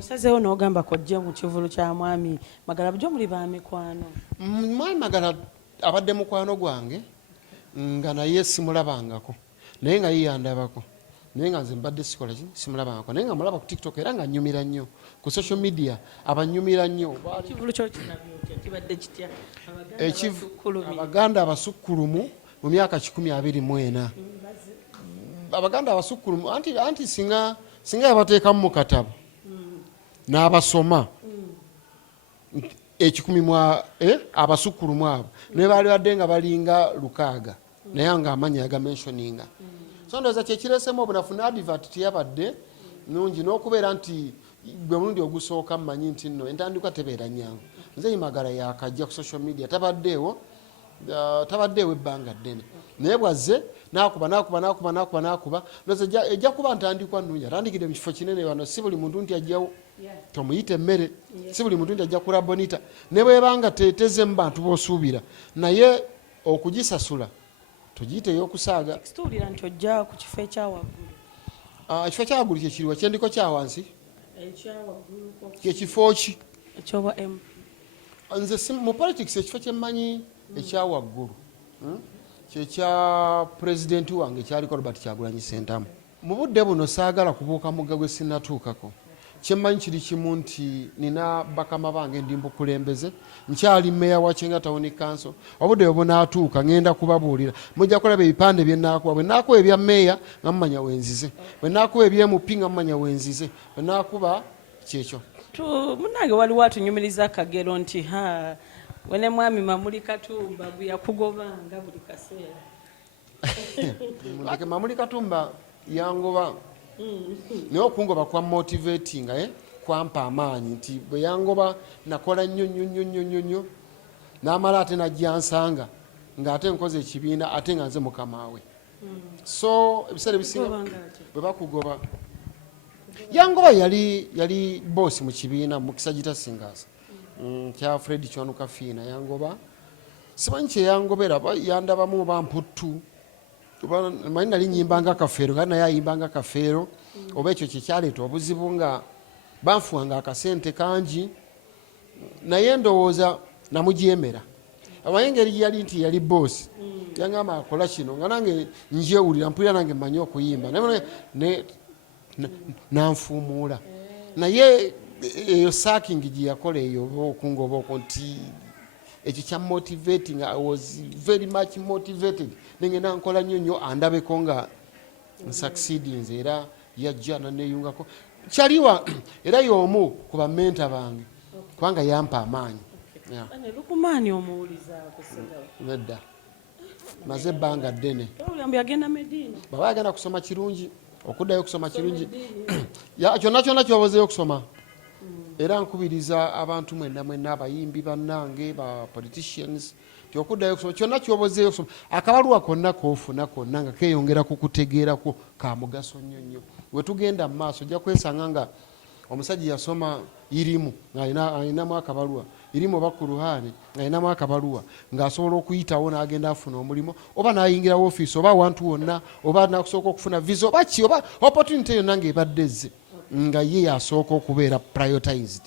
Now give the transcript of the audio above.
osazeewo n'ogamba kojja mu kivulu kya mwami Magala bujo muli ba mikwano. Mwami Magala abadde mukwano gwange nga naye simulabangako naye nga yiyandabako naye nga nze mbadde sikola simulabangako naye nga mulaba ku TikTok era nga nnyumira nnyo ku social media abanyumira nnyo. Ekivulu kyo kibadde kitya Abaganda abasukkulumu mu myaka 2024 Abaganda abasukkulumu anti singa yabateekamu mu katabo n'abasoma abasukkulumu abo ne baali badde nga balinga 600 naye nga amanya yagamentioninga so ndowooza kyekiresemu obunafu n'advert teyabadde nungi n'okubeera nti gwe mulundi ogusooka mmanyi nti nno entandikwa tebeera nyangu. Nze Magala yakajja ku social media tabaddeewo ebbanga ddene naye bwazze nakuba ejja kuba ntandikwa nnungi atandikidde mu kifo kinene wano si buli muntu nti ajjawo tomuyita emmere si buli muntu nti ajja kula bonita ne bwebanga teteze mu bantu b'osuubira naye okugisasula tugiyite ey'okusaaga. Ekituulira nti ojja ku kifo ekyawaggulu. Ekifo ekyawaggulu kye kiriwa kyendiko kya wansi kyekifo ki ekyoba M. Nze mu politics ekifo kyemmanyi ekyawaggulu kyekya pulezidenti wange kyaliko Robert Kyagulanyi Ssentamu. Mu budde buno saagala kubuuka mugga gwe sinnatuukako. Kyemmanyi kiri kimu nti nina bakama bange ndi mbukulembeze nkyali meya wa Kyenga Town Council obudde obunaatuuka ngenda kubabuulira mujja kulaba ebipande bye naakuba bwe naakuba ebya meya nga mumanya wenzize bwe naakuba eby'MP nga mumanya wenzize bwe naakuba kyekyo. Munnange waliwo atunyumiriza akagero nti wene mwami Mamuli Katumba bwe yakugobanga buli kaseera. Mamuli Katumba yangoba naye okungoba kwa motivating kwampa amaanyi nti bwe yangoba nakola nnyo n'amala ate najja nsanga ng'ate nkoze ekibiina ate nga nze mukama we. So ebiseera ebisinga bwe bakugoba yangoba yali boss mu kibiina mu Kisagita Singers kya Fred Chwanuka Fiina yangoba simanyi kye yangobera yandabamu bamputtu manyi nali nyimbanga kafeero nga naye ayimbanga kafeero oba ekyo kyekyaleeta obuzibu nga banfuwanga akasente kangi naye ndowooza namujeemera amanyi engeri yali nti yali boosi yangamba akola kino nga nange njewulira mpulira nange mmanyi okuyimba nanfuumuula naye eyo saakingi gye yakola eyo okungoba okwo nti ekyo kya motivating. I was very much motivated nengenda nkola nnyo andabeko nga nsucceedings era yajja naneyungako kyaliwa era y'omu ku bamenta bange kubanga yampa amaanyi. Lukumaani omuwuliza nedda maze ebbanga ddene baba yagenda kusoma kirungi okuddayo okusoma kirungi kyonna kyobozeyo okusoma era nkubiriza abantu mwenna abayimbi bannange ba politicians okuddayo okusoma kyonna kyobozeyo okusoma akabaluwa konna koofuna konna nga keeyongera ku kutegeerako ka mugaso nnyo we tugenda mu maaso ojja kwesanga nga omusajja yasoma irimu ng'alinamu akabaluwa irimu oba ku ruhaani ng'alinamu akabaluwa ng'asobola okuyitawo n'agenda afuna omulimu oba n'ayingira woofiisi oba awantu wonna oba n'akusooka okufuna visa oba ki oba opportunity yonna ng'ebadde ezze nga ye yasooka okubeera prioritized